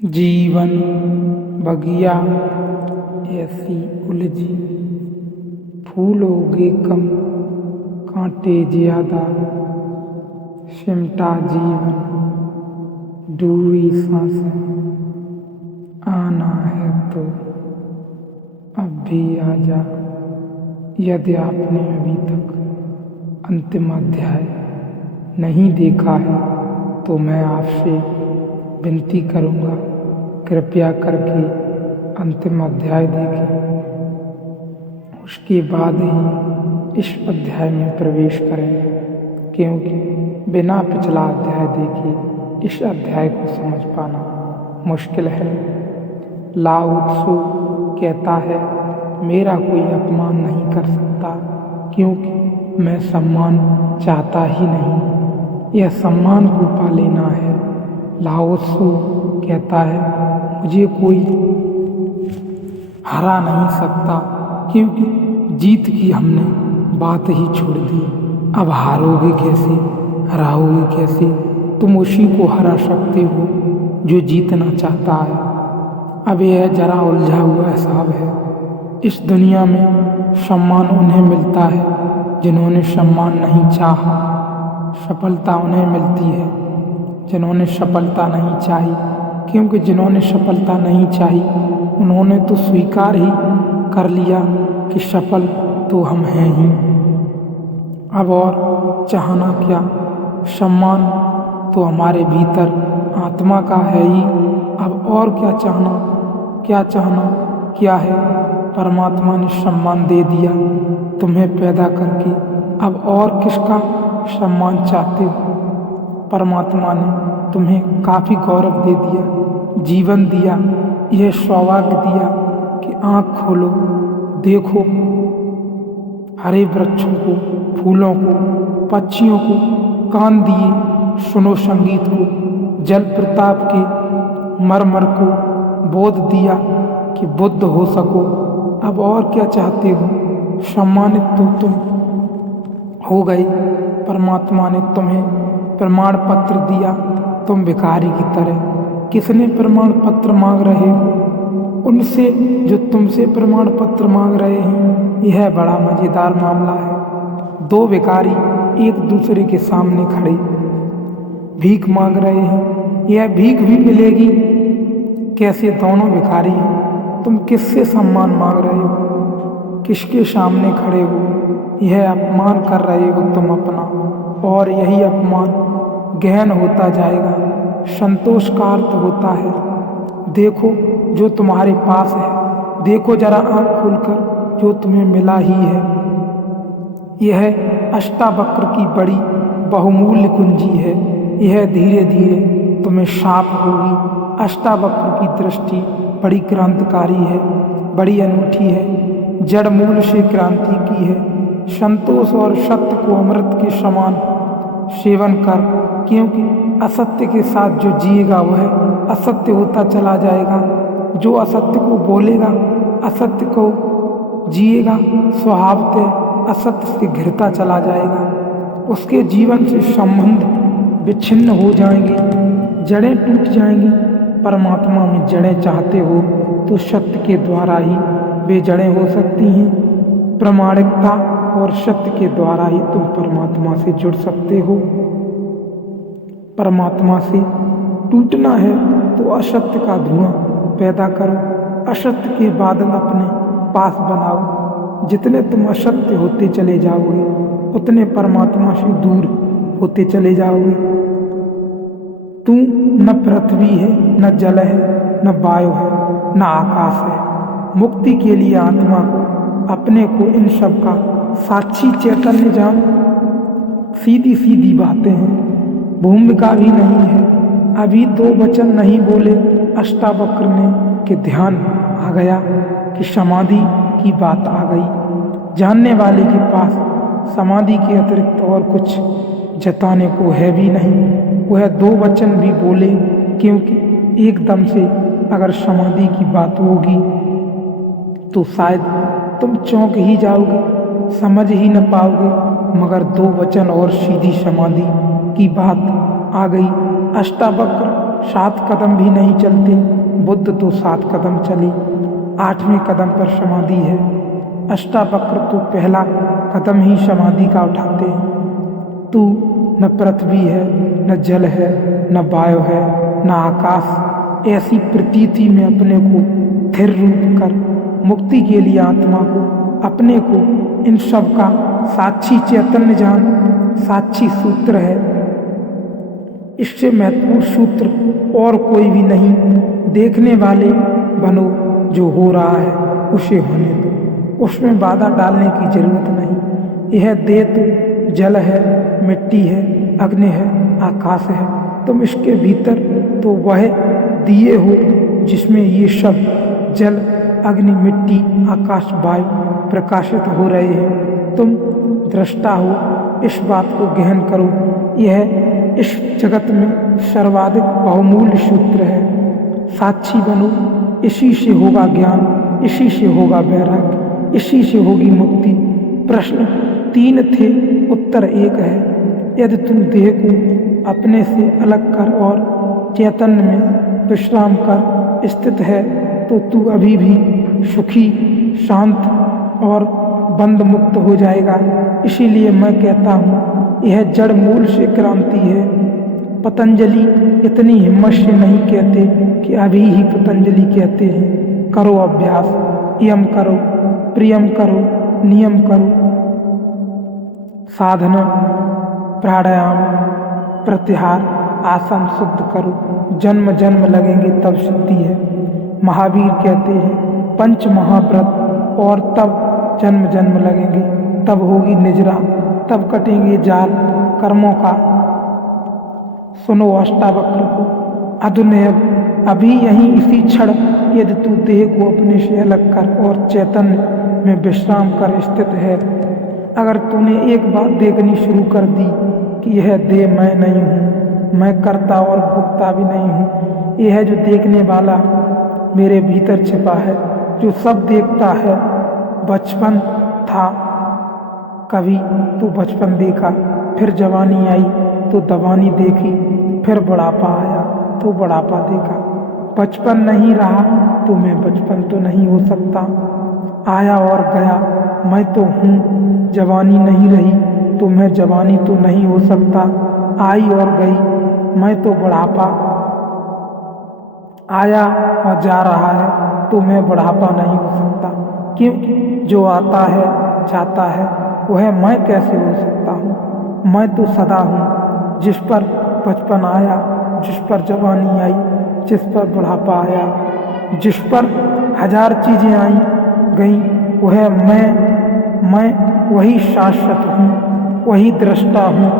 जीवन बगिया ऐसी उलझी, फूल उगे कम कांटे ज्यादा, सिमटा जीवन डूबी सांसें। आना है तो अब भी आजा, यदि आपने अभी तक अंतिम अध्याय नहीं देखा है तो मैं आपसे विनती करूँगा, कृपया करके अंतिम अध्याय देखें। उसके बाद ही इस अध्याय में प्रवेश करें, क्योंकि बिना पिछला अध्याय देखे इस अध्याय को समझ पाना मुश्किल है। लाओ त्सु कहता है, मेरा कोई अपमान नहीं कर सकता, क्योंकि मैं सम्मान चाहता ही नहीं, यह सम्मान को पा लेना है। लाओ त्सु कहता है, मुझे कोई हरा नहीं सकता, क्योंकि जीत की हमने बात ही छोड़ दी। अब हारोगे कैसे, हराओगे कैसे? तुम उसी को हरा सकते हो जो जीतना चाहता है। अब यह जरा उलझा हुआ हिसाब है। इस दुनिया में सम्मान उन्हें मिलता है जिन्होंने सम्मान नहीं चाहा, सफलता उन्हें मिलती है जिन्होंने सफलता नहीं चाही, क्योंकि जिन्होंने सफलता नहीं चाही उन्होंने तो स्वीकार ही कर लिया कि सफल तो हम हैं ही। अब और चाहना क्या? सम्मान तो हमारे भीतर आत्मा का है ही। अब और क्या चाहना? क्या चाहना क्या है? परमात्मा ने सम्मान दे दिया तुम्हें पैदा करके, अब और किसका सम्मान चाहते हो? परमात्मा ने तुम्हें काफ़ी गौरव दे दिया, जीवन दिया, यह सौभाग्य दिया कि आँख खोलो, देखो हरे वृक्षों को, फूलों को, पक्षियों को, कान दिए सुनो संगीत को, जल प्रताप के मरमर को बोध दिया कि बुद्ध हो सको। अब और क्या चाहते हो? सम्मानित तो तुम हो गए, परमात्मा ने तुम्हें प्रमाण पत्र दिया, तुम भिखारी की तरह। किसने प्रमाण पत्र मांग रहे हो? उनसे जो तुमसे प्रमाण पत्र मांग रहे हैं। यह बड़ा मजेदार मामला है। दो भिखारी एक दूसरे के सामने खड़े भीख मांग रहे हैं, यह भीख भी मिलेगी कैसे? दोनों भिखारी हैं। तुम किससे सम्मान मांग रहे हो? किसके सामने खड़े हो? यह अपमान कर रहे हो तुम अपना, और यही अपमान गहन होता जाएगा, संतोष का अर्थ होता है। देखो जो तुम्हारे पास है, देखो जरा आँख खोलकर जो तुम्हें मिला ही है। यह अष्टावक्र की बड़ी बहुमूल्य कुंजी है, यह धीरे धीरे तुम्हें साफ होगी। अष्टावक्र की दृष्टि बड़ी क्रांतिकारी है, बड़ी अनूठी है, जड़ मूल से क्रांति की है। संतोष और सत्य को अमृत के समान सेवन कर, क्योंकि असत्य के साथ जो जिएगा वह असत्य होता चला जाएगा। जो असत्य को बोलेगा, असत्य को जिएगा, स्वभावतः असत्य से घिरता चला जाएगा। उसके जीवन से संबंध विच्छिन्न हो जाएंगे, जड़ें टूट जाएंगी। परमात्मा में जड़ें चाहते हो तो सत्य के द्वारा ही वे जड़ें हो सकती हैं। प्रामाणिकता और सत्य के द्वारा ही तुम परमात्मा से जुड़ सकते हो। परमात्मा से टूटना है तो असत्य का धुआं पैदा करो, असत्य के बादल अपने पास बनाओ। जितने तुम असत्य होते चले जाओगे उतने परमात्मा से दूर होते चले जाओगे। तू न पृथ्वी है, न जल है, न वायु है, न आकाश है। मुक्ति के लिए आत्मा को, अपने को, इन सब का साक्षी चैतन्य जान। सीधी सीधी बातें हैं, भूमिका भी नहीं है। अभी दो वचन नहीं बोले अष्टावक्र ने कि ध्यान आ गया, कि समाधि की बात आ गई। जानने वाले के पास समाधि के अतिरिक्त और कुछ जताने को है भी नहीं। वह दो वचन भी बोले, क्योंकि एकदम से अगर समाधि की बात होगी तो शायद तुम चौंक ही जाओगे, समझ ही न पाओगे। मगर दो वचन और सीधी समाधि की बात आ गई। अष्टावक्र 7 कदम भी नहीं चलते। बुद्ध तो 7 कदम चले, 8वें कदम पर समाधि है। अष्टावक्र तो पहला कदम ही समाधि का उठाते हैं। तू न पृथ्वी है, न जल है, न वायु है, न आकाश। ऐसी प्रतीति में अपने को स्थिर रूप कर मुक्ति के लिए आत्मा को, अपने को इन सब का साक्षी चैतन्य जान। साक्षी सूत्र है, इससे महत्वपूर्ण सूत्र और कोई भी नहीं। देखने वाले बनो, जो हो रहा है उसे होने दो, उसमें बाधा डालने की जरूरत नहीं। यह देह तो जल है, मिट्टी है, अग्नि है, आकाश है। तुम इसके भीतर तो वह दिए हो जिसमें ये सब जल, अग्नि, मिट्टी, आकाश, वायु प्रकाशित हो रहे हैं। तुम दृष्टा हो, इस बात को गहन करो। यह इस जगत में सर्वाधिक बहुमूल्य सूत्र है। साक्षी बनो, इसी से होगा ज्ञान, इसी से होगा वैराग्य, इसी से होगी मुक्ति। प्रश्न 3 थे, उत्तर 1 है। यदि तुम देह को अपने से अलग कर और चैतन्य में विश्राम कर स्थित है तो तू अभी भी सुखी, शांत और बंध मुक्त हो जाएगा। इसीलिए मैं कहता हूँ यह जड़ मूल से क्रांति है। पतंजलि इतनी हिम्मत से नहीं कहते कि अभी ही पतंजलि कहते हैं करो अभ्यास, यम करो, प्रियम करो, नियम करो, साधना, प्राणायाम, प्रत्याहार, आसन शुद्ध करो। जन्म जन्म लगेंगे तब सिद्धि है। महावीर कहते हैं 5 महाव्रत और तब जन्म जन्म लगेंगे, तब होगी निजरा, तब कटेंगे जाल कर्मों का। सुनो अष्टावक्र को, अधुनैव अभी यहीं इसी क्षण यदि तू देह को अपने से अलग कर और चैतन्य में विश्राम कर स्थित है। अगर तूने एक बात देखनी शुरू कर दी कि यह देह मैं नहीं हूँ, मैं करता और भोगता भी नहीं हूँ, यह जो देखने वाला मेरे भीतर छिपा है, जो सब देखता है। बचपन था, कभी तो बचपन देखा, फिर जवानी आई तो दवानी देखी, फिर बुढ़ापा आया तो बुढ़ापा देखा। बचपन नहीं रहा तो मैं बचपन तो नहीं हो सकता। आया और गया, मैं तो हूँ। जवानी नहीं रही तो मैं जवानी तो नहीं हो सकता। आई और गई, मैं तो बुढ़ापा। आया और जा रहा है तो मैं बुढ़ापा नहीं हो सकता, क्योंकि जो आता है जाता है वह मैं कैसे हो सकता हूँ। मैं तो सदा हूँ। जिस पर बचपन आया, जिस पर जवानी आई, जिस पर बुढ़ापा आया, जिस पर 1000 चीज़ें आई गई, वह मैं वही शाश्वत हूँ, वही दृष्टा हूँ।